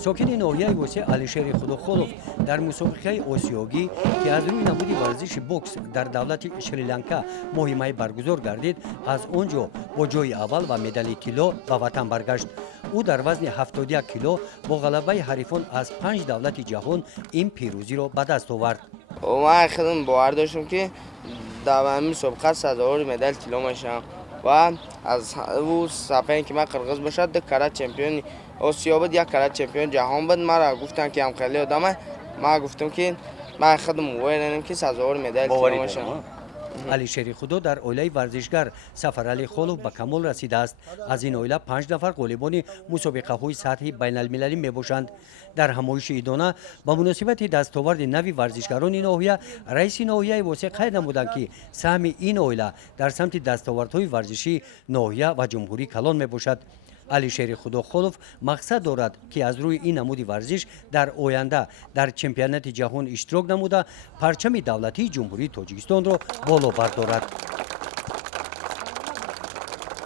ساکن ناحیه وسیع علیشیر خداخالوف در مسابقه آسیایی که از روی نمود ورزش بوکس در دولت شریلانکا مهمه برگزار گردید از آنجا با جای اول و مدال طلا به وطن برگشت. او در وزن 71 کیلو با غلبه حریفان از 5 دولت جهان این پیروزی را به دست آورد. من خودم باور داشتم که در همین مسابقه سزاوار مدال طلا میشم و از او صفحه که من قرقز باشد یک کرات چمپیون آسیا بود، یک کرات چمپیون جهان بود. مرا گفتن که هم خیلی آدمه، من گفتم که من خودم باور که سزاوار مدال طلا میشم. علیشیر خدا در عائله ورزشگر سفرعلی خالوف به کمال رسیده است. از این عائله 5 نفر غالبان مسابقه های سطحی بین المللی می باشند. در همایش ایدانه با مناسبت دستاورد نوی ورزشگران ناحیه، رئیس ناحیه واسع قید نمودند که سهم این عائله در سمت دستاوردهای ورزشی ناحیه و جمهوری کلان می باشد. علیشیر خداخالوف مقصد دارد که از روی این نمود ورزش در آینده در چمپیونات جهان اشتراک نموده پرچم دولتی جمهوری تاجیکستان را بالا بردارد.